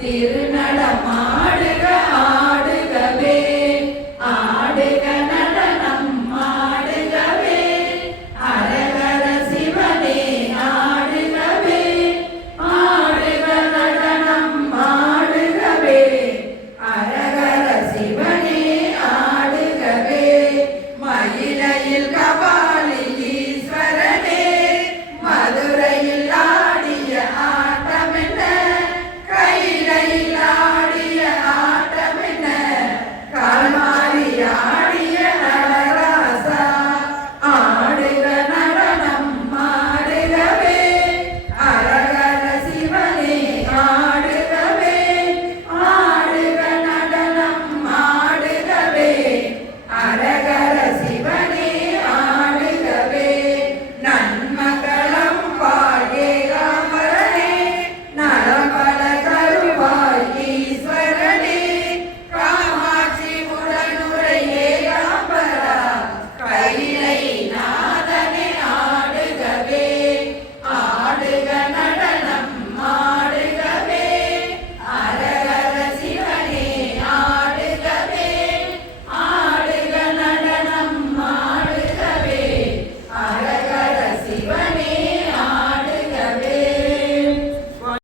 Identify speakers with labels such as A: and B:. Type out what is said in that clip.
A: திருநடமாடுக.